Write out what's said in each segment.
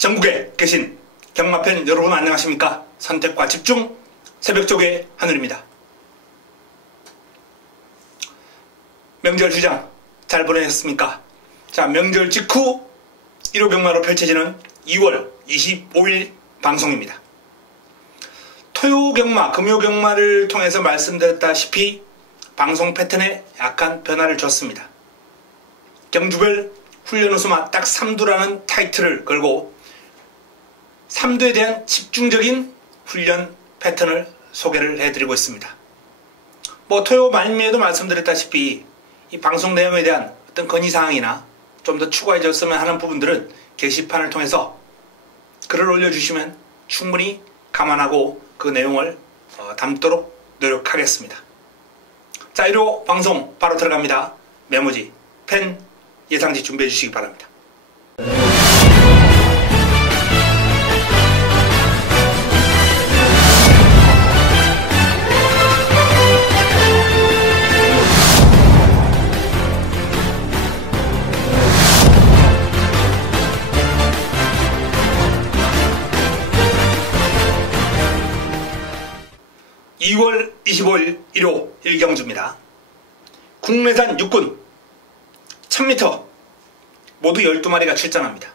전국에 계신 경마팬 여러분 안녕하십니까? 선택과 집중 새벽쪽의 하늘입니다. 명절 휴장 잘 보내셨습니까? 자, 명절 직후 1호 경마로 펼쳐지는 2월 25일 방송입니다. 토요 경마, 금요 경마를 통해서 말씀드렸다시피 방송 패턴에 약간 변화를 줬습니다. 경주별 훈련 우수마 딱 3두라는 타이틀을 걸고 3두에 대한 집중적인 훈련 패턴을 소개를 해드리고 있습니다. 토요 말미에도 말씀드렸다시피 이 방송 내용에 대한 어떤 건의사항이나 좀 더 추가해 줬으면 하는 부분들은 게시판을 통해서 글을 올려주시면 충분히 감안하고 그 내용을 담도록 노력하겠습니다. 자, 1호 방송 바로 들어갑니다. 메모지, 펜, 예상지 준비해 주시기 바랍니다. 2월 25일 1호 1경주입니다. 국내산 육군 1000m 모두 12마리가 출전합니다.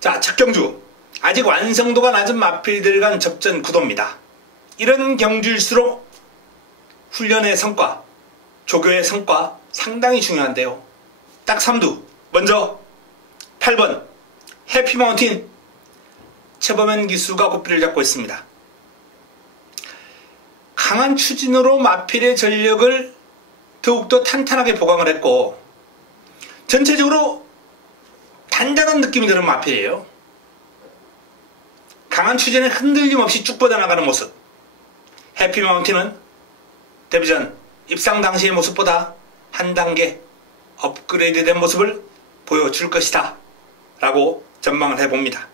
자, 첫 경주 아직 완성도가 낮은 마필들 간 접전 구도입니다. 이런 경주일수록 훈련의 성과, 조교의 성과 상당히 중요한데요. 딱 3두 먼저 8번 해피마운틴 최범현 기수가 고삐를 잡고 있습니다. 강한 추진으로 마필의 전력을 더욱더 탄탄하게 보강을 했고 전체적으로 단단한 느낌이 드는 마필이에요. 강한 추진에 흔들림 없이 쭉 뻗어나가는 모습. 해피마운틴은 데뷔 전 입상 당시의 모습보다 한 단계 업그레이드된 모습을 보여줄 것이다 라고 전망을 해봅니다.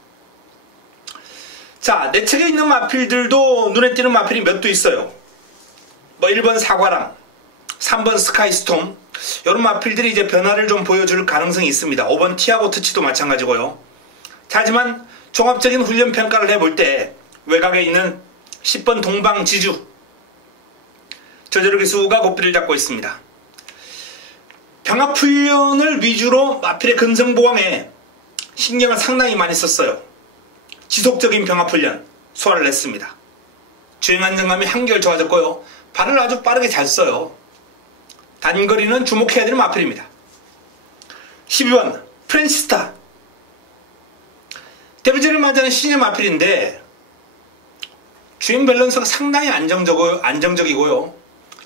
자, 내 책에 있는 마필들도 눈에 띄는 마필이 몇 두 있어요. 1번 사과랑 3번 스카이스톰 이런 마필들이 이제 변화를 좀 보여줄 가능성이 있습니다. 5번 티아고 터치도 마찬가지고요. 자, 하지만 종합적인 훈련 평가를 해볼 때 외곽에 있는 10번 동방지주 저저로 기수가 고삐를 잡고 있습니다. 병합 훈련을 위주로 마필의 근성 보강에 신경을 상당히 많이 썼어요. 지속적인 병합 훈련 소화를 냈습니다. 주행 안정감이 한결 좋아졌고요. 발을 아주 빠르게 잘 써요. 단거리는 주목해야 되는 마필입니다. 12번 프랜시스타 데뷔전을 맞이하는 신의 마필인데 주행 밸런스가 상당히 안정적이고요.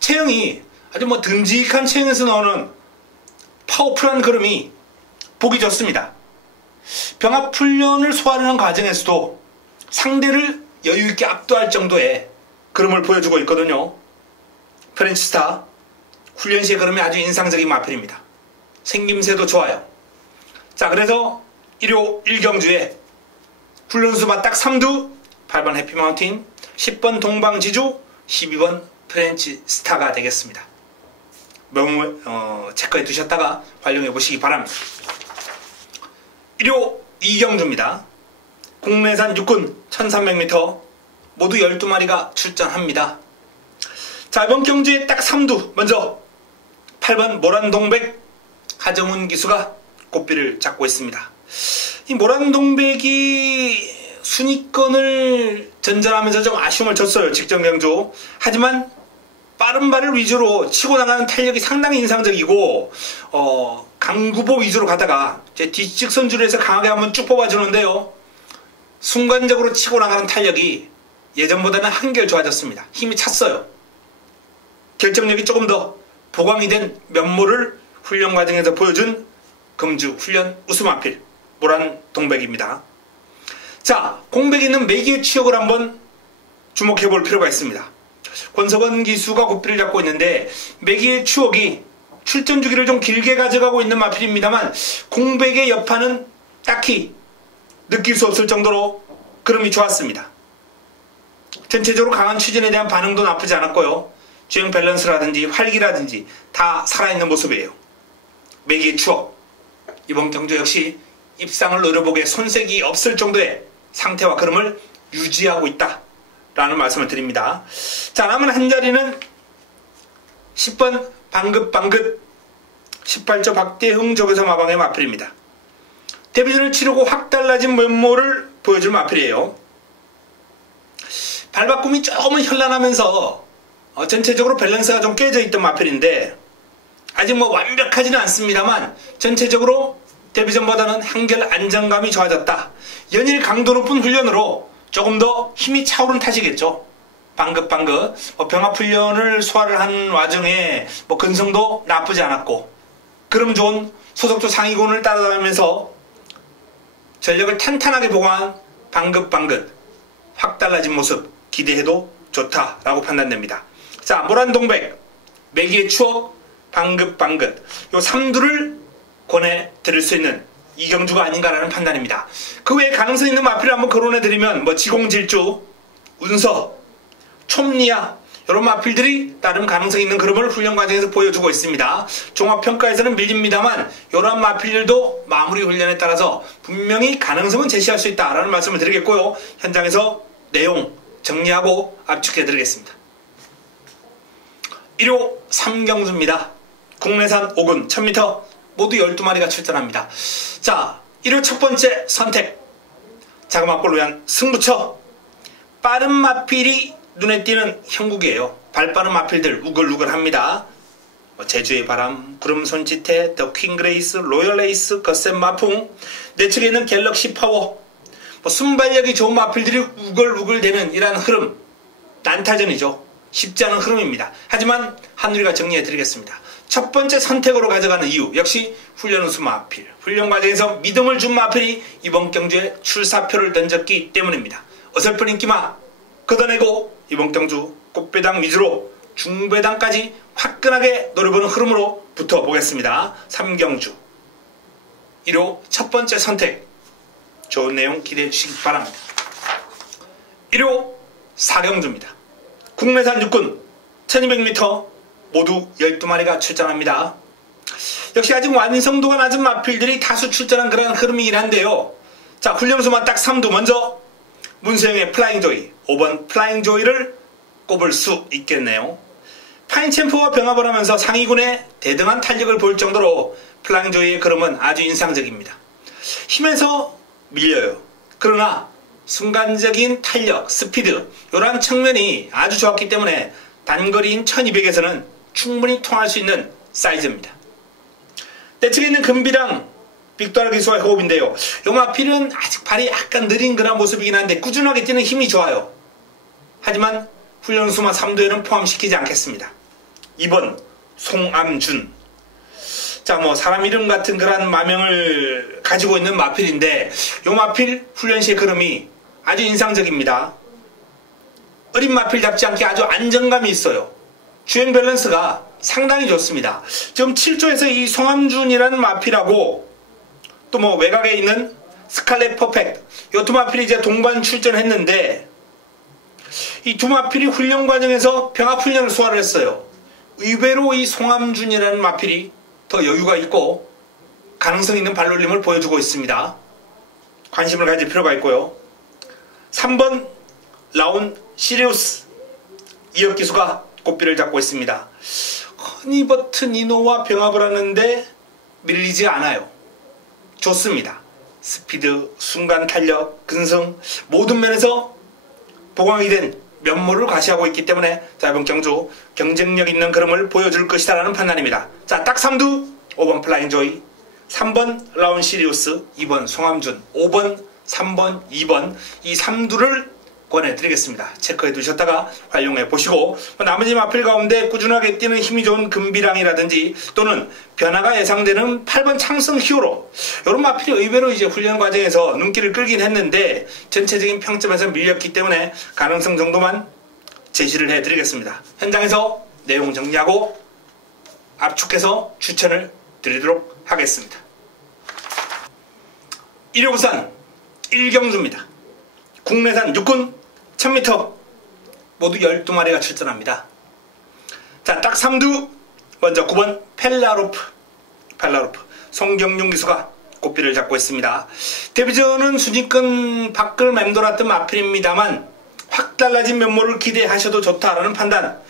체형이 아주 듬직한 체형에서 나오는 파워풀한 걸음이 보기 좋습니다. 병합 훈련을 소화하는 과정에서도 상대를 여유있게 압도할 정도의 걸음을 보여주고 있거든요. 프랜시스타 훈련 시의 걸음이 아주 인상적인 마필입니다. 생김새도 좋아요. 자, 그래서 1호 1경주에 훈련수마 딱 3두 8번 해피마운틴 10번 동방지주 12번 프랜시스타가 되겠습니다. 명을 체크해 두셨다가 활용해 보시기 바랍니다. 1호 2경주입니다. 국내산 육군 1300m 모두 12마리가 출전합니다. 자, 이번 경주에 딱 3두 먼저 8번 모란동백 하정훈 기수가 고삐를 잡고 있습니다. 이 모란동백이 순위권을 전전하면서 좀 아쉬움을 줬어요. 직전 경주. 하지만 빠른 발을 위주로 치고 나가는 탄력이 상당히 인상적이고 강구보 위주로 가다가 제 뒷직선주로 해서 강하게 한번 쭉 뽑아주는데요. 순간적으로 치고 나가는 탄력이 예전보다는 한결 좋아졌습니다. 힘이 찼어요. 결정력이 조금 더 보강이 된 면모를 훈련 과정에서 보여준 금주 훈련 우수마필 모란동백입니다. 자, 공백이 있는 매기의 추억을 한번 주목해 볼 필요가 있습니다. 권석원 기수가 고삐를 잡고 있는데 매기의 추억이 출전 주기를 좀 길게 가져가고 있는 마필입니다만 공백의 여파는 딱히 느낄 수 없을 정도로 걸음이 좋았습니다. 전체적으로 강한 추진에 대한 반응도 나쁘지 않았고요. 주행 밸런스라든지 활기라든지 다 살아있는 모습이에요. 매기의 추억 이번 경주 역시 입상을 노려보기에 손색이 없을 정도의 상태와 걸음을 유지하고 있다라는 말씀을 드립니다. 자, 남은 한 자리는 10번 방긋방긋 18조 박대흥 조교사 마방의 마필입니다. 데뷔전을 치르고 확 달라진 면모를 보여줄 마필이에요. 발바꿈이 조금은 현란하면서 전체적으로 밸런스가 좀 깨져 있던 마필인데 아직 뭐 완벽하지는 않습니다만 전체적으로 데뷔전보다는 한결 안정감이 좋아졌다. 연일 강도 높은 훈련으로 조금 더 힘이 차오른 탓이겠죠. 방긋방긋 병합훈련을 소화를 한 와중에 근성도 나쁘지 않았고 그럼 좋은 소속조 상위군을 따라다니면서 전력을 탄탄하게 보강한 방긋방긋 확 달라진 모습 기대해도 좋다라고 판단됩니다. 자, 모란동백 매기의 추억 방긋방긋 요 3두를 권해드릴 수 있는 이경주가 아닌가라는 판단입니다. 그 외에 가능성 있는 마필을 한번 거론해드리면 지공질주, 운서, 촘리아 이런 마필들이 나름 가능성 있는 그림을 훈련 과정에서 보여주고 있습니다. 종합평가에서는 밀립니다만 이러한 마필들도 마무리 훈련에 따라서 분명히 가능성은 제시할 수 있다라는 말씀을 드리겠고요. 현장에서 내용 정리하고 압축해드리겠습니다. 1호 삼경주입니다. 국내산 5군 1000m 모두 12마리가 출전합니다. 자, 1호 첫 번째 선택 자그마골로 위한 승부처 빠른 마필이 눈에 띄는 형국이에요. 발빠른 마필들 우글우글합니다. 제주의 바람, 구름 손짓해, 더 퀸그레이스, 로열레이스, 거센 마풍, 내측에 있는 갤럭시 파워 순발력이 좋은 마필들이 우글우글대는 이러한 흐름 난타전이죠. 쉽지 않은 흐름입니다. 하지만 한우리가 정리해드리겠습니다. 첫 번째 선택으로 가져가는 이유 역시 훈련 우수 마필 훈련 과정에서 믿음을 준 마필이 이번 경주에 출사표를 던졌기 때문입니다. 어설픈 인기마 걷어내고 이번 경주 꽃배당 위주로 중배당까지 화끈하게 노려보는 흐름으로 붙어보겠습니다. 3경주 1호 첫 번째 선택 좋은 내용 기대해 주시기 바랍니다. 1호 4경주입니다. 국내산 육군 1200m 모두 12마리가 출전합니다. 역시 아직 완성도가 낮은 마필들이 다수 출전한 그런 흐름이긴 한데요. 자, 훈련수만 딱 3두 먼저 문수영의 플라잉조이 5번 플라잉조이를 꼽을 수 있겠네요. 파인챔프와 병합을 하면서 상위군의 대등한 탄력을 보일 정도로 플라잉조이의 걸음은 아주 인상적입니다. 힘에서 밀려요. 그러나 순간적인 탄력, 스피드 이러한 측면이 아주 좋았기 때문에 단거리인 1200에서는 충분히 통할 수 있는 사이즈입니다. 내측에 있는 금비랑 빅도알 기수와의 호흡인데요. 요 마필은 아직 발이 약간 느린 그런 모습이긴 한데 꾸준하게 뛰는 힘이 좋아요. 하지만 훈련수마 3도에는 포함시키지 않겠습니다. 2번 송암준. 자, 사람 이름 같은 그런 마명을 가지고 있는 마필인데 요 마필 훈련 시의 걸음이 아주 인상적입니다. 어린 마필답지 않게 아주 안정감이 있어요. 주행 밸런스가 상당히 좋습니다. 지금 7조에서 이 송암준이라는 마필하고 또 외곽에 있는 스칼렛 퍼펙트 이 두 마필이 이제 동반 출전했는데 이 두 마필이 훈련 과정에서 병합훈련을 소화를 했어요. 의외로 이 송암준이라는 마필이 더 여유가 있고 가능성 있는 발놀림을 보여주고 있습니다. 관심을 가질 필요가 있고요. 3번 라운 시리우스 이혁기수가 꽃비를 잡고 있습니다. 허니버트 니노와 병합을 하는데 밀리지 않아요. 좋습니다. 스피드, 순간 탄력, 근성 모든 면에서 보강이 된 면모를 과시하고 있기 때문에 이번 경주 경쟁력 있는 걸음을 보여줄 것이다 라는 판단입니다. 자, 딱 3두 5번 플라잉조이 3번 라운 시리우스 2번 송암준 5번 3번 2번 이 3두를 권해드리겠습니다. 체크해 두셨다가 활용해 보시고 나머지 마필 가운데 꾸준하게 뛰는 힘이 좋은 금비랑이라든지 또는 변화가 예상되는 8번 창성 히어로 이런 마필이 의외로 이제 훈련 과정에서 눈길을 끌긴 했는데 전체적인 평점에서 밀렸기 때문에 가능성 정도만 제시를 해드리겠습니다. 현장에서 내용 정리하고 압축해서 추천을 드리도록 하겠습니다. 1호 부산 1경주입니다. 국내산 육군 1000m 모두 12마리가 출전합니다. 자, 딱 3두 먼저 9번 펠라로프 송경용 기수가 고삐를 잡고 있습니다. 데뷔전은 순위권 밖을 맴돌았던 마필입니다만 확 달라진 면모를 기대하셔도 좋다라는 판단.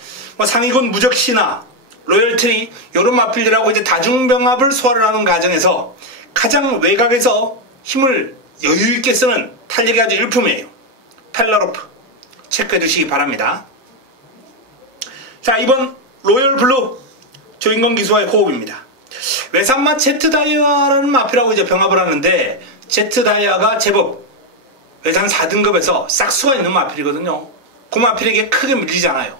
상위군 무적시나 로열트리 이런 마필들하고 이제 다중병합을 소화를 하는 과정에서 가장 외곽에서 힘을 여유있게 쓰는 탄력이 아주 일품이에요. 펠라로프 체크해 두시기 바랍니다. 자, 이번 로열블루 조인건 기수와의 호흡입니다. 외산마 제트다이아라는 마필하고 이제 병합을 하는데, 제트다이아가 제법 외산 4등급에서 싹수가 있는 마필이거든요. 그 마필에게 크게 밀리지 않아요.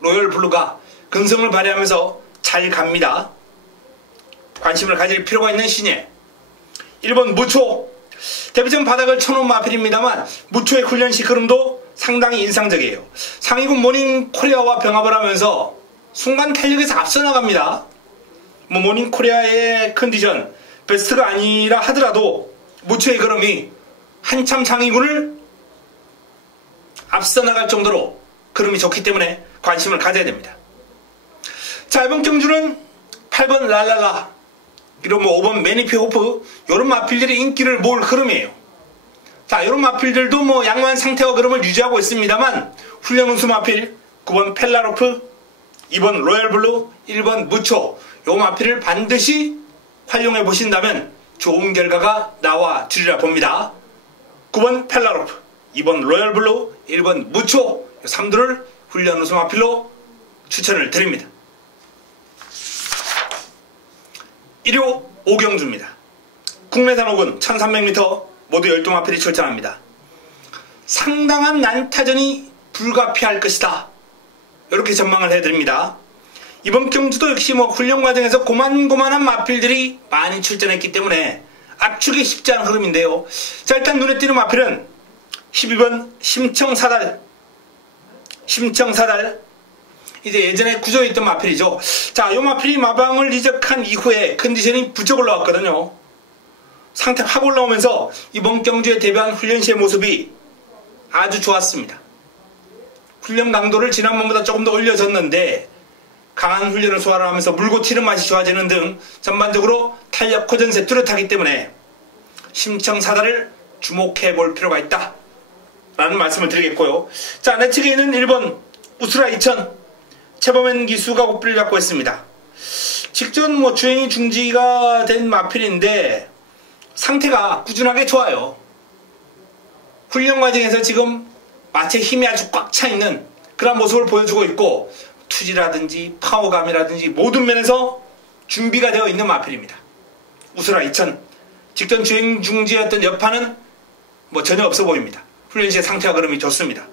로열블루가 근성을 발휘하면서 잘 갑니다. 관심을 가질 필요가 있는 신예. 1번 무초. 데뷔전 바닥을 쳐놓은 마필입니다만 무초의 훈련시 흐름도 상당히 인상적이에요. 상위군 모닝 코리아와 병합을 하면서 순간 탄력에서 앞서 나갑니다. 모닝 코리아의 컨디션 베스트가 아니라 하더라도 무초의 걸음이 한참 상위군을 앞서 나갈 정도로 걸음이 좋기 때문에 관심을 가져야 됩니다. 자, 이번 경주는 8번 랄랄라, 이런 5번 매니피 호프, 이런 마필들이 인기를 모을 흐름이에요. 자, 이런 마필들도 양호한 상태와 걸음을 유지하고 있습니다만, 훈련 우수 마필 9번 펠라로프, 2번 로열블루, 1번 무초, 요 마필을 반드시 활용해 보신다면 좋은 결과가 나와 주리라 봅니다. 9번 펠라로프, 2번 로열블루, 1번 무초, 3두를 훈련 우수 마필로 추천을 드립니다. 1호 오경주입니다. 국내산 5군 1300m 모두 12마필이 출전합니다. 상당한 난타전이 불가피할 것이다, 이렇게 전망을 해드립니다. 이번 경주도 역시 훈련 과정에서 고만고만한 마필들이 많이 출전했기 때문에 압축이 쉽지 않은 흐름인데요. 자, 일단 눈에 띄는 마필은 12번 심청사달. 이제 예전에 구조에 있던 마필이죠. 자, 요 마필이 마방을 이적한 이후에 컨디션이 부쩍 올라왔거든요. 상태 확 올라오면서 이번 경주에 데뷔한 훈련 시의 모습이 아주 좋았습니다. 훈련 강도를 지난번보다 조금 더 올려줬는데 강한 훈련을 소화를 하면서 물고 튀는 맛이 좋아지는 등 전반적으로 탄력 호전세 뚜렷하기 때문에 심청사달을 주목해 볼 필요가 있다 라는 말씀을 드리겠고요. 자, 내 측에 있는 1번 우스라 2000 최범현 기수가 고삐를 잡고 있습니다. 직전 주행이 중지가 된 마필인데 상태가 꾸준하게 좋아요. 훈련 과정에서 지금 마체 힘이 아주 꽉 차 있는 그런 모습을 보여주고 있고, 투지라든지 파워감이라든지 모든 면에서 준비가 되어 있는 마필입니다. 우스라 2000 직전 주행 중지였던 여파는 전혀 없어 보입니다. 훈련 시의 상태와 걸음이 좋습니다.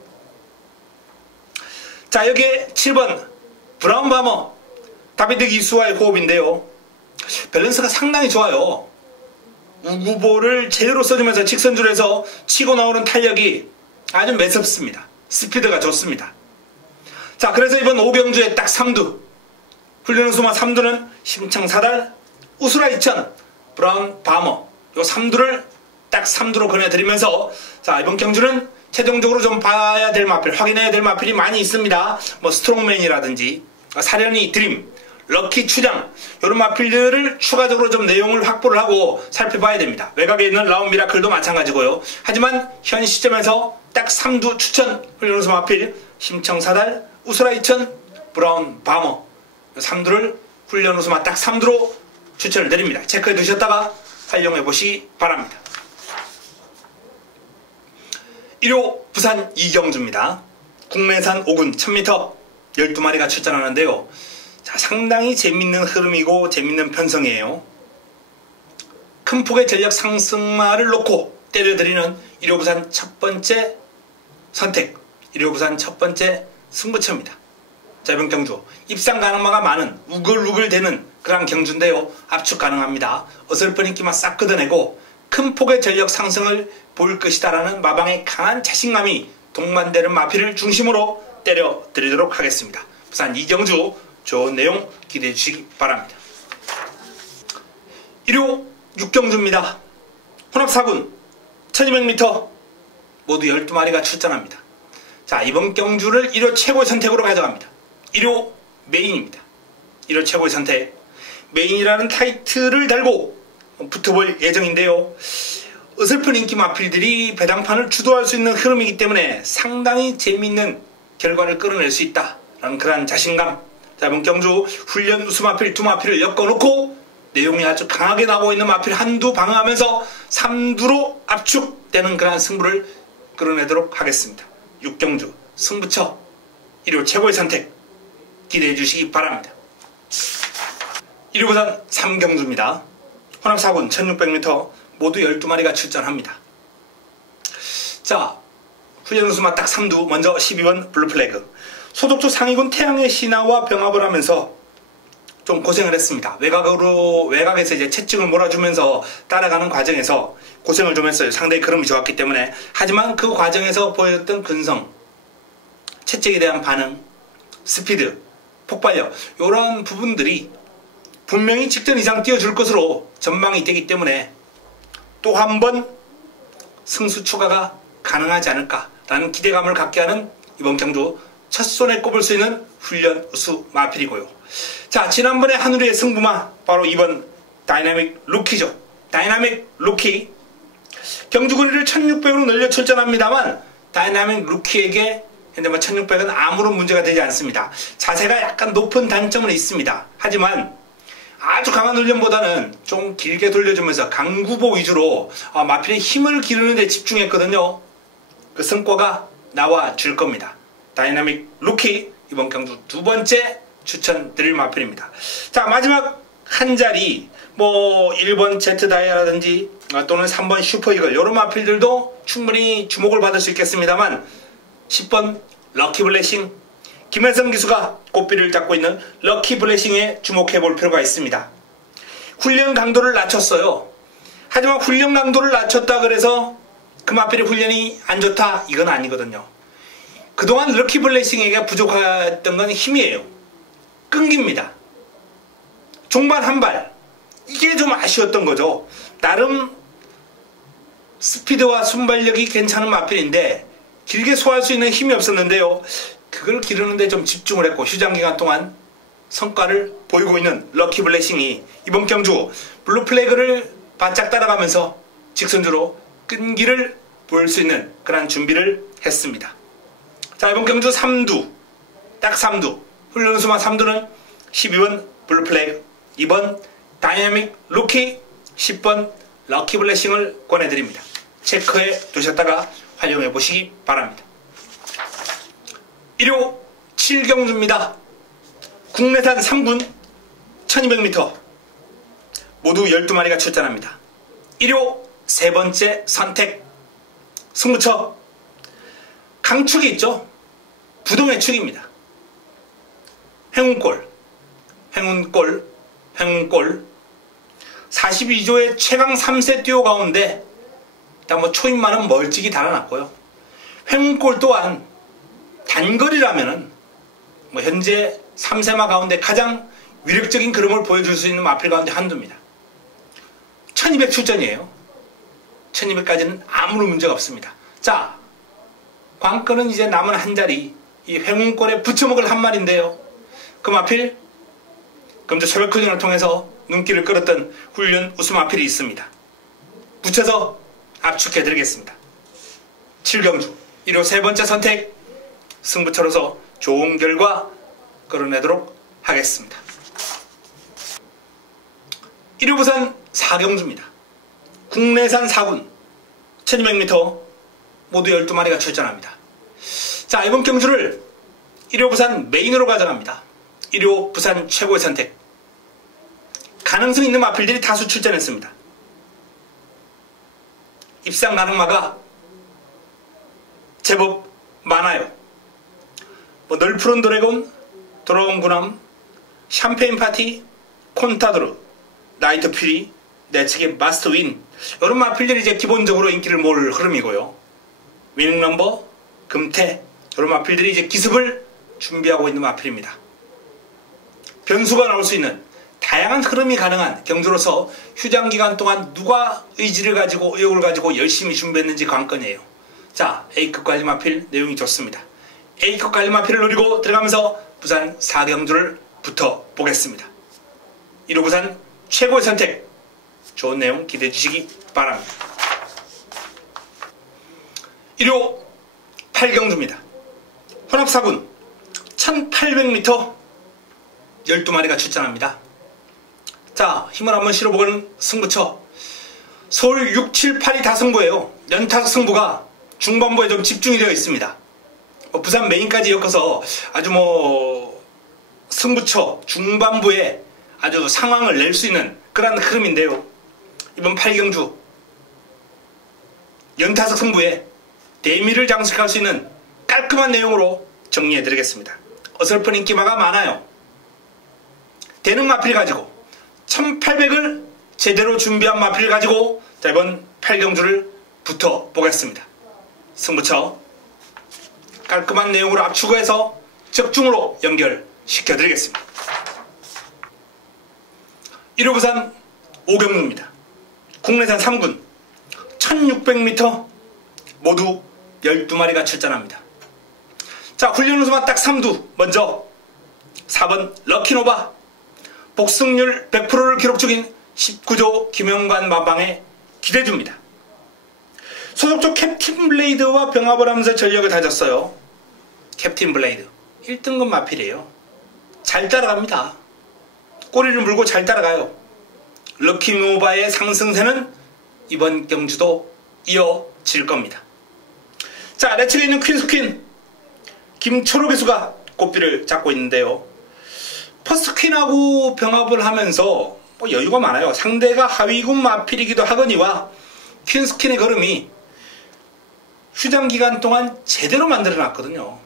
자, 여기에 7번 브라운 바머 다비드 기수와의 호흡인데요. 밸런스가 상당히 좋아요. 우구볼을 제대로 써주면서 직선줄에서 치고 나오는 탄력이 아주 매섭습니다. 스피드가 좋습니다. 자, 그래서 이번 오경주의 딱 3두, 훈련 우수마 3두는 심청사달, 우스라 2000, 브라운 바머, 요 3두를 딱 3두로 권해드리면서, 자, 이번 경주는 최종적으로 좀 봐야 될 마필, 확인해야 될 마필이 많이 있습니다. 스트롱맨이라든지 사련이 드림, 럭키 추장, 이런 마필들을 추가적으로 좀 내용을 확보를 하고 살펴봐야 됩니다. 외곽에 있는 라운 미라클도 마찬가지고요. 하지만 현 시점에서 딱 3두 추천 훈련 우수 마필 심청사달, 우스라 2000, 브라운 바머, 3두를 훈련 우수마 딱 3두로 추천을 드립니다. 체크해 두셨다가 활용해 보시기 바랍니다. 1호 부산 이경주입니다. 국내산 5군 1000m 12마리가 출전하는데요. 자, 상당히 재밌는 흐름이고 재밌는 편성이에요. 큰 폭의 전력 상승마를 놓고 때려드리는 1호 부산 첫 번째 선택, 1호 부산 첫 번째 승부처입니다. 자, 이번 경주 입상 가능마가 많은 우글우글대는 그런 경주인데요. 압축 가능합니다. 어설픈 인기만 싹 걷어내고 큰 폭의 전력 상승을 볼 것이다라는 마방의 강한 자신감이 동반되는 마필을 중심으로 때려드리도록 하겠습니다. 부산 이경주 좋은 내용 기대해 주시기 바랍니다. 1호 육경주입니다. 혼합 4군 1200m 모두 12마리가 출전합니다. 자, 이번 경주를 1호 최고의 선택으로 가져갑니다. 1호 메인입니다. 1호 최고의 선택. 메인이라는 타이틀을 달고 붙어볼 예정인데요. 어설픈 인기 마필들이 배당판을 주도할 수 있는 흐름이기 때문에 상당히 재미있는 결과를 끌어낼 수 있다라는 그런 자신감. 자, 이번 경주 훈련 우수 마필 두 마필을 엮어놓고 내용이 아주 강하게 나오고 있는 마필 한두 방어하면서 3두로 압축되는 그러한 승부를 끌어내도록 하겠습니다. 6경주 승부처 1호 최고의 선택 기대해 주시기 바랍니다. 1호 부산 3경주입니다. 혼합 4군 1600m 모두 12마리가 출전합니다. 자, 훈련 우수마 딱 3두. 먼저 12번 블루플래그. 소속주 상위군 태양의 신화와 병합을 하면서 좀 고생을 했습니다. 외곽에서 이제 채찍을 몰아주면서 따라가는 과정에서 고생을 좀 했어요. 상당히 흐름이 좋았기 때문에. 하지만 그 과정에서 보여줬던 근성, 채찍에 대한 반응, 스피드, 폭발력, 이런 부분들이 분명히 직전 이상 뛰어줄 것으로 전망이 되기 때문에 또 한 번 승수 추가가 가능하지 않을까라는 기대감을 갖게 하는 이번 경주 첫 손에 꼽을 수 있는 훈련 우수 마필이고요. 자, 지난번에 한우리의 승부마 바로 이번 다이나믹 루키죠. 다이나믹 루키 경주거리를 1600으로 늘려 출전합니다만 다이나믹 루키에게 현재 1600은 아무런 문제가 되지 않습니다. 자세가 약간 높은 단점은 있습니다. 하지만 아주 강한 훈련보다는 좀 길게 돌려주면서 강구보 위주로 마필의 힘을 기르는 데 집중했거든요. 그 성과가 나와 줄 겁니다. 다이나믹 루키 이번 경주 두 번째 추천드릴 마필입니다. 자, 마지막 한 자리 1번 제트다이아라든지 또는 3번 슈퍼이글 이런 마필들도 충분히 주목을 받을 수 있겠습니다만 10번 럭키블레싱 김혜성 기수가 꽃비를 잡고 있는 럭키블레싱에 주목해 볼 필요가 있습니다. 훈련 강도를 낮췄어요. 하지만 훈련 강도를 낮췄다 그래서 그 마필의 훈련이 안 좋다 이건 아니거든요. 그동안 럭키블레싱에게 부족했던 건 힘이에요. 끈기입니다. 종반 한 발 이게 좀 아쉬웠던 거죠. 나름 스피드와 순발력이 괜찮은 마필인데 길게 소화할 수 있는 힘이 없었는데요. 그걸 기르는데 좀 집중을 했고 휴장기간 동안 성과를 보이고 있는 럭키블레싱이 이번 경주 블루플래그를 바짝 따라가면서 직선주로 끈기를 보일 수 있는 그런 준비를 했습니다. 자, 이번 경주 3두 딱 3두 훈련 우수마 3두는 12번 블루플래그 2번 다이나믹 루키 10번 럭키블레싱을 권해드립니다. 체크해 두셨다가 활용해 보시기 바랍니다. 1호 7경주입니다. 국내산 3군 1200m 모두 12마리가 출전합니다. 1호 세 번째 선택 승부처 강축이 있죠. 부동의 축입니다. 행운골 42조의 최강 3세 듀오 가운데 일단 초입만은 멀찍이 달아났고요. 행운골 또한 단거리라면은 현재 3세마 가운데 가장 위력적인 그림을 보여줄 수 있는 마필 가운데 한두입니다. 1200 출전이에요. 1200까지는 아무런 문제가 없습니다. 자, 관건은 이제 남은 한 자리 이 행운골에 붙여먹을 한 마리인데요. 그 마필 금주 새벽 클링을 통해서 눈길을 끌었던 훈련 우수 마필이 있습니다. 붙여서 압축해드리겠습니다. 7경주 1호 세 번째 선택 승부처로서 좋은 결과 끌어내도록 하겠습니다. 1호 부산 4경주입니다. 국내산 4군 1200m 모두 12마리가 출전합니다. 자, 이번 경주를 1호 부산 메인으로 가져갑니다. 1호 부산 최고의 선택 가능성 있는 마필들이 다수 출전했습니다. 입상 가능마가 제법 많아요. 널푸른 드래곤, 돌아온 구남, 샴페인 파티, 콘타도르, 나이트 퓨리, 내측의 마스터 윈 이런 마필들이 이제 기본적으로 인기를 모을 흐름이고요. 위닝 넘버, 금태 이런 마필들이 이제 기습을 준비하고 있는 마필입니다. 변수가 나올 수 있는 다양한 흐름이 가능한 경주로서 휴장 기간 동안 누가 의지를 가지고 의욕을 가지고 열심히 준비했는지 관건이에요. 자, A급 관리 마필 내용이 좋습니다. A급 관리 마필을 노리고 들어가면서 부산 4경주를 붙어보겠습니다. 1호 부산 최고의 선택 좋은 내용 기대해 주시기 바랍니다. 일요 8경주입니다. 혼합사군 1800m 12마리가 출전합니다. 자, 힘을 한번 실어보는 승부처. 서울 6, 7, 8이 다 승부예요. 연타석 승부가 중반부에 좀 집중이 되어 있습니다. 부산 메인까지 엮어서 아주 승부처 중반부에 아주 상황을 낼 수 있는 그런 흐름인데요. 이번 8경주 연타석 승부에 대미를 장식할 수 있는 깔끔한 내용으로 정리해드리겠습니다. 어설픈 인기마가 많아요. 대능 마필 가지고 1800을 제대로 준비한 마필 가지고 자, 이번 8경주를 붙어보겠습니다. 승부처 깔끔한 내용으로 압축해서 적중으로 연결시켜드리겠습니다. 1호 부산 5경주입니다. 국내산 3군 1600m 모두 12마리가 출전합니다. 자, 훈련 우수만 딱 3두. 먼저 4번 럭키노바 복승률 100%를 기록 중인 19조 김영관 마방에 기대줍니다. 소속조 캡틴 블레이드와 병합을 하면서 전력을 다졌어요. 캡틴 블레이드 1등급 마필이에요. 잘 따라갑니다. 꼬리를 물고 잘 따라가요. 럭키노바의 상승세는 이번 경주도 이어질 겁니다. 자, 레츠에 있는 퀸스퀸 김초로 기수가 꽃비를 잡고 있는데요. 퍼스트퀸하고 병합을 하면서 여유가 많아요. 상대가 하위군 마필이기도 하거니와 퀸스퀸의 걸음이 휴장 기간 동안 제대로 만들어놨거든요.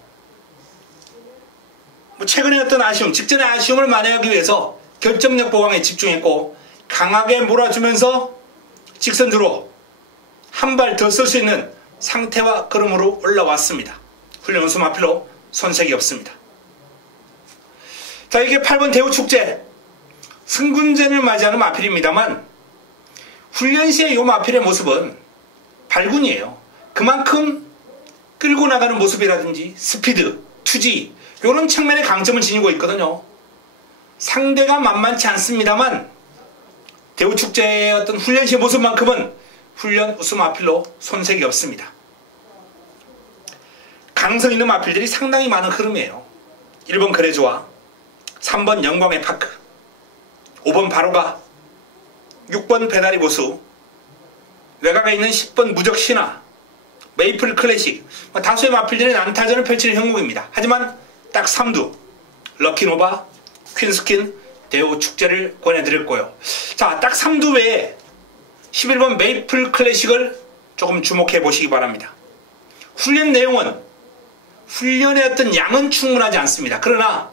최근에 어떤 아쉬움, 직전의 아쉬움을 만회하기 위해서 결정력 보강에 집중했고 강하게 몰아주면서 직선주로 한 발 더 쓸 수 있는 상태와 걸음으로 올라왔습니다. 훈련 우수 마필로 손색이 없습니다. 자, 이게 8번 대우축제 승군전을 맞이하는 마필입니다만 훈련 시에 이 마필의 모습은 발군이에요. 그만큼 끌고 나가는 모습이라든지 스피드, 투지 이런 측면의 강점을 지니고 있거든요. 상대가 만만치 않습니다만 대우축제의 어떤 훈련 시의 모습만큼은 훈련 우수 마필로 손색이 없습니다. 강성 있는 마필들이 상당히 많은 흐름이에요. 1번 그레조아, 3번 영광의 파크, 5번 바로가, 6번 배다리 보수, 외곽에 있는 10번 무적 신화, 메이플 클래식, 다수의 마필들이 난타전을 펼치는 형국입니다. 하지만 딱 3두 럭키노바, 퀸스킨, 대우축제를 권해드렸고요. 자, 딱 3두 외에 11번 메이플 클래식을 조금 주목해 보시기 바랍니다. 훈련 내용은 훈련의 어떤 양은 충분하지 않습니다. 그러나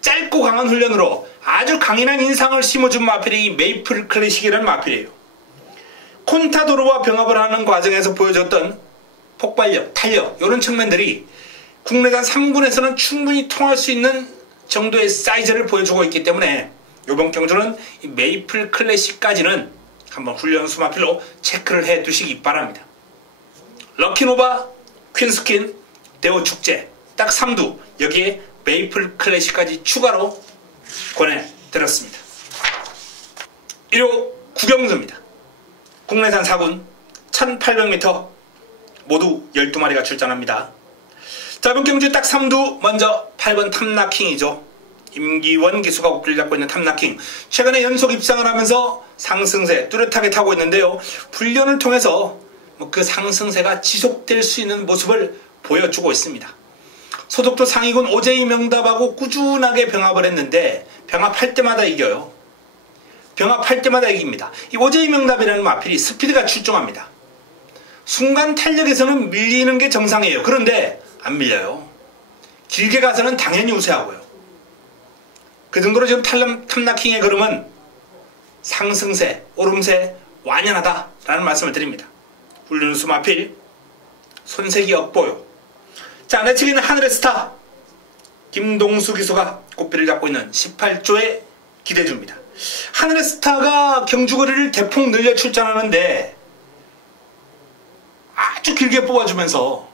짧고 강한 훈련으로 아주 강인한 인상을 심어준 마필이 이 메이플 클래식이라는 마필이에요. 콘타도르와 병합을 하는 과정에서 보여줬던 폭발력, 탄력 이런 측면들이 국내산 3군에서는 충분히 통할 수 있는 정도의 사이즈를 보여주고 있기 때문에 이번 경주는 이 메이플 클래식까지는 한번 훈련 수마필로 체크를 해 두시기 바랍니다. 럭키노바, 퀸스킨, 대우축제 딱 3두 여기에 메이플 클래식까지 추가로 권해드렸습니다. 1호 구경주입니다. 국내산 4군 1800m 모두 12마리가 출전합니다. 자, 이번 경주 딱 3두 먼저 8번 탐나킹이죠. 임기원 기수가 꽃길을 잡고 있는 탐나킹. 최근에 연속 입상을 하면서 상승세 뚜렷하게 타고 있는데요. 훈련을 통해서 그 상승세가 지속될 수 있는 모습을 보여주고 있습니다. 소속도 상위군 오제이 명답하고 꾸준하게 병합을 했는데 병합할 때마다 이겨요. 병합할 때마다 이깁니다. 이 오제이 명답이라는 마필이 스피드가 출중합니다. 순간 탄력에서는 밀리는 게 정상이에요. 그런데 안 밀려요. 길게 가서는 당연히 우세하고요. 그 정도로 지금 탐나킹의 걸음은 상승세, 오름세 완연하다라는 말씀을 드립니다. 훈련수 마필 손색이 없고요. 자, 내치기는 하늘의 스타 김동수 기수가 꽃비를 잡고 있는 18조에 기대줍니다. 하늘의 스타가 경주거리를 대폭 늘려 출전하는데 아주 길게 뽑아주면서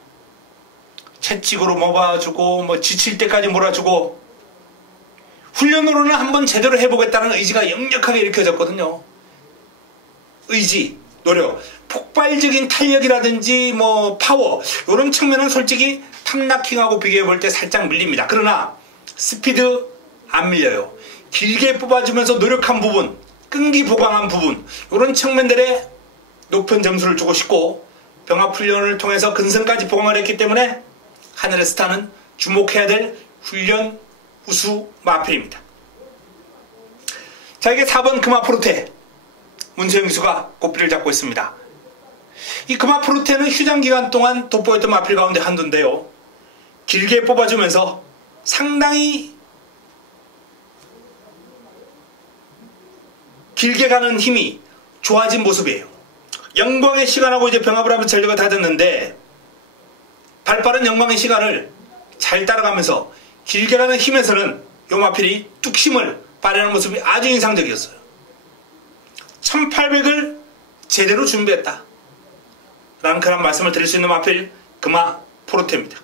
채찍으로 몰아주고 지칠 때까지 몰아주고 훈련으로는 한번 제대로 해보겠다는 의지가 역력하게 일으켜졌거든요. 의지, 노력, 폭발적인 탄력이라든지 뭐 파워 이런 측면은 솔직히 탑나킹하고 비교해 볼 때 살짝 밀립니다. 그러나 스피드 안 밀려요. 길게 뽑아주면서 노력한 부분, 끈기 보강한 부분 이런 측면들에 높은 점수를 주고 싶고, 병합훈련을 통해서 근성까지 보강을 했기 때문에 하늘의 스타는 주목해야 될 훈련 우수 마필입니다. 자, 이게 4번 금화포르테 문세영 기수가 꽃비를 잡고 있습니다. 이 금화포르테는 휴장 기간 동안 돋보였던 마필 가운데 한두인데요. 길게 뽑아주면서 상당히 길게 가는 힘이 좋아진 모습이에요. 영광의 시간하고 이제 병합을 하면서 전력을 다졌는데, 발빠른 영광의 시간을 잘 따라가면서 길게 가는 힘에서는 요 마필이 뚝심을 발휘하는 모습이 아주 인상적이었어요. 1800을 제대로 준비했다 라는 그런 말씀을 드릴 수 있는 마필 금화포르테입니다.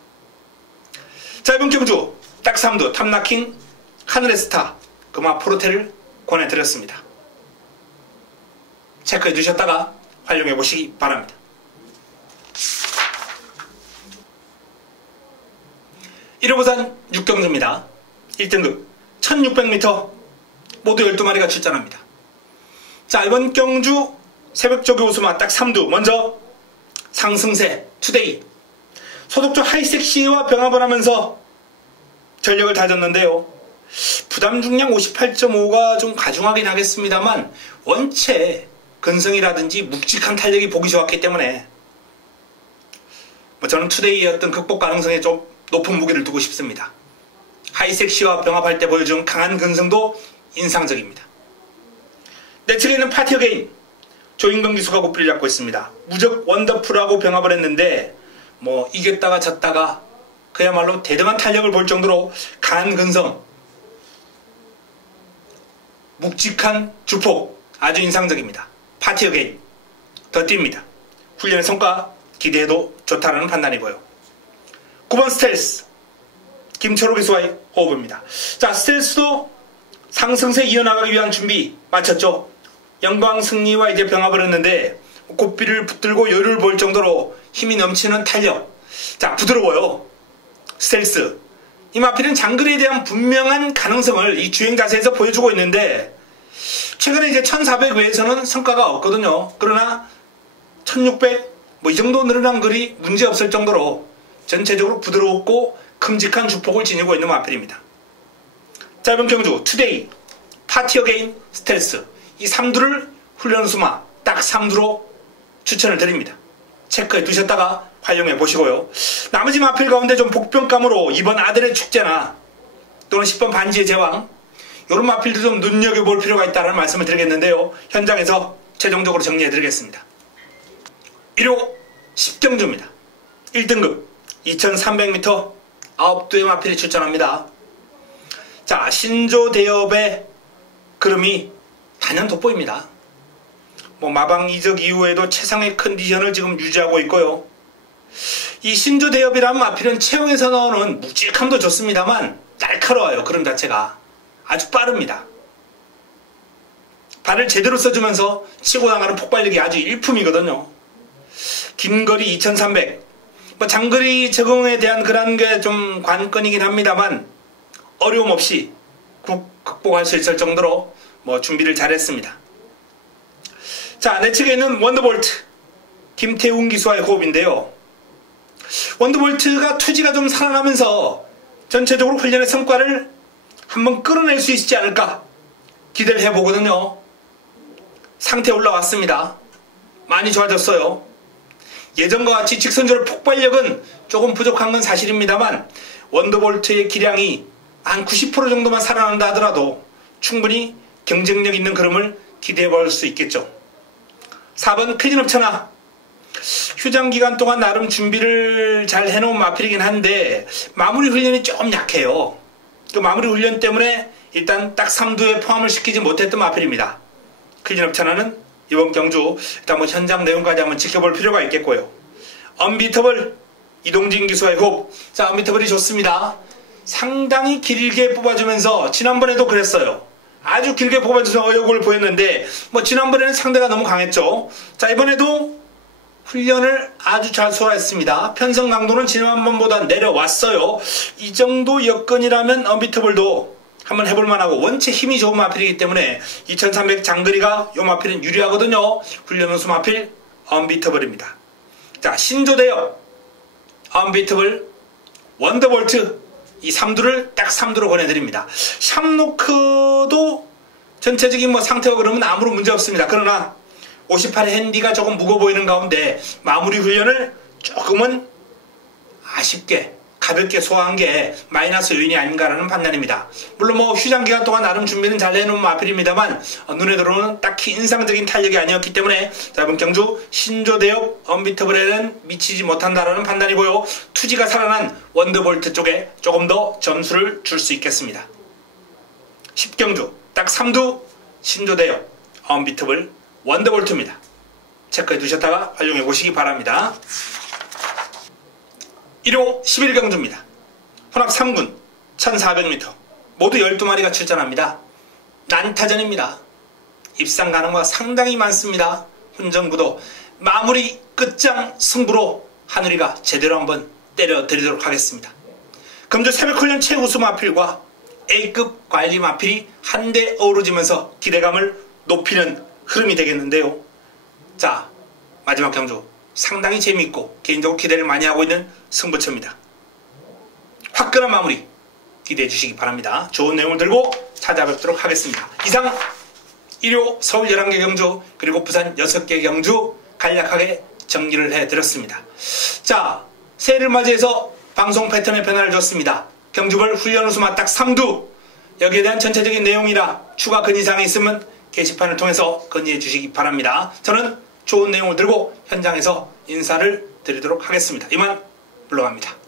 자, 이번 경주 딱 3두 탑나킹 하늘의 스타 금화포르테를 권해드렸습니다. 체크해 두셨다가 활용해 보시기 바랍니다. 1호 부산 6경주입니다. 1등급 1600m 모두 12마리가 출전합니다. 자, 이번 경주 새벽조교 우수마 딱 3두. 먼저 상승세 투데이 소독조 하이섹시와 병합을 하면서 전력을 다졌는데요. 부담 중량 58.5가 좀 과중하긴 하겠습니다만 원체 근성이라든지 묵직한 탄력이 보기 좋았기 때문에 저는 투데이의 어떤 극복 가능성에 좀 높은 무게를 두고 싶습니다. 하이섹시와 병합할 때 보여준 강한 근성도 인상적입니다. 내 측에 있는 파티 어게인 조인경 기수가 고삐를 잡고 있습니다. 무적 원더풀하고 병합을 했는데 뭐 이겼다가 졌다가 그야말로 대등한 탄력을 볼 정도로 강한 근성, 묵직한 주폭 아주 인상적입니다. 파티 어게인 더 뜁니다. 훈련의 성과 기대해도 좋다는 판단이고요. 9번 스텔스 김철호 기수와의 호흡입니다. 자, 스텔스도 상승세 이어나가기 위한 준비 마쳤죠. 영광 승리와 이제 병합을 했는데 고삐를 붙들고 여유를 볼 정도로 힘이 넘치는 탄력. 자, 부드러워요. 스텔스 이 마필은 장거리에 대한 분명한 가능성을 이 주행 자세에서 보여주고 있는데, 최근에 이제 1400 외에서는 성과가 없거든요. 그러나 1600 뭐 이 정도 늘어난 거리 문제 없을 정도로 전체적으로 부드럽고 큼직한 주폭을 지니고 있는 마필입니다. 자, 이번 경주 투데이 파티 어게인 스텔스 이 3두를 훈련 수마 딱 3두로 추천을 드립니다. 체크해 두셨다가 활용해 보시고요. 나머지 마필 가운데 좀 복병감으로 이번 아들의 축제나 또는 10번 반지의 제왕 이런 마필도 좀 눈여겨볼 필요가 있다는 말씀을 드리겠는데요. 현장에서 최종적으로 정리해 드리겠습니다. 1호 10경주입니다. 1등급 2300m 9두의 마필이 출전합니다. 자, 신조 대업의 그름이 단연 돋보입니다. 뭐 마방 이적 이후에도 최상의 컨디션을 지금 유지하고 있고요. 이 신조 대업이라는 마필은 체형에서 나오는 묵직함도 좋습니다만 날카로워요. 그름 자체가 아주 빠릅니다. 발을 제대로 써주면서 치고 나가는 폭발력이 아주 일품이거든요. 긴 거리 2300 뭐 장거리 적응에 대한 그런 게 좀 관건이긴 합니다만 어려움 없이 극복할 수 있을 정도로 뭐 준비를 잘했습니다. 자, 내 측에 있는 원더볼트 김태웅 기수와의 호흡인데요. 원더볼트가 투지가 좀 살아나면서 전체적으로 훈련의 성과를 한번 끌어낼 수 있지 않을까 기대를 해보거든요. 상태 올라왔습니다. 많이 좋아졌어요. 예전과 같이 직선적으로 폭발력은 조금 부족한 건 사실입니다만 원더볼트의 기량이 한 90% 정도만 살아난다 하더라도 충분히 경쟁력 있는 그림을 기대해 볼 수 있겠죠. 4번 클린업 천하 휴장 기간 동안 나름 준비를 잘 해놓은 마필이긴 한데 마무리 훈련이 조금 약해요. 그 마무리 훈련 때문에 일단 딱 3두에 포함을 시키지 못했던 마필입니다. 클린업 천하는 이번 경주 일단 뭐 현장 내용까지 한번 지켜볼 필요가 있겠고요. 언비터블 이동진 기수와의 호흡. 자, 언비터블이 좋습니다. 상당히 길게 뽑아주면서 지난번에도 그랬어요. 아주 길게 뽑아줘서 의욕을 보였는데 뭐 지난번에는 상대가 너무 강했죠. 자, 이번에도 훈련을 아주 잘 소화했습니다. 편성 강도는 지난번보다 내려왔어요. 이 정도 여건이라면 언비터블도 한번 해볼 만하고, 원체 힘이 좋은 마필이기 때문에 2300 장거리가 요 마필은 유리하거든요. 훈련 우수 마필 언비터블입니다. 자, 신조대요 언비터블 원더볼트, 이 3두를 딱 3두로 권해드립니다. 샵노크도 전체적인 뭐 상태가 그러면 아무런 문제 없습니다. 그러나 58의 핸디가 조금 무거워 보이는 가운데 마무리 훈련을 조금은 아쉽게 가볍게 소화한 게 마이너스 요인이 아닌가라는 판단입니다. 물론 뭐 휴장 기간 동안 나름 준비는 잘 해놓은 마필입니다만 눈에 들어오는 딱히 인상적인 탄력이 아니었기 때문에 자, 이번 경주 신조대역 언비터블에는 미치지 못한다라는 판단이고요. 투지가 살아난 원더볼트 쪽에 조금 더 점수를 줄 수 있겠습니다. 10경주 딱 3두 신조대역 언비터블 원더볼트입니다. 체크해 두셨다가 활용해 보시기 바랍니다. 1호 11경주입니다. 혼합 3군 1400m 모두 12마리가 출전합니다. 난타전입니다. 입상 가능화가 상당히 많습니다. 훈정구도 마무리 끝장 승부로 하늘이가 제대로 한번 때려드리도록 하겠습니다. 금주 새벽훈련 최우수 마필과 A급 관리 마필이 한데 어우러지면서 기대감을 높이는 흐름이 되겠는데요. 자, 마지막 경주 상당히 재미있고 개인적으로 기대를 많이 하고 있는 승부처입니다. 화끈한 마무리 기대해 주시기 바랍니다. 좋은 내용을 들고 찾아뵙도록 하겠습니다. 이상 1호 서울 11개 경주 그리고 부산 6개 경주 간략하게 정리를 해드렸습니다. 자, 새해를 맞이해서 방송 패턴의 변화를 줬습니다. 경주별 훈련 우수 맞딱 3두, 여기에 대한 전체적인 내용이나 추가 건의사항이 있으면 게시판을 통해서 건의해 주시기 바랍니다. 저는 좋은 내용을 들고 현장에서 인사를 드리도록 하겠습니다. 이만 물러갑니다.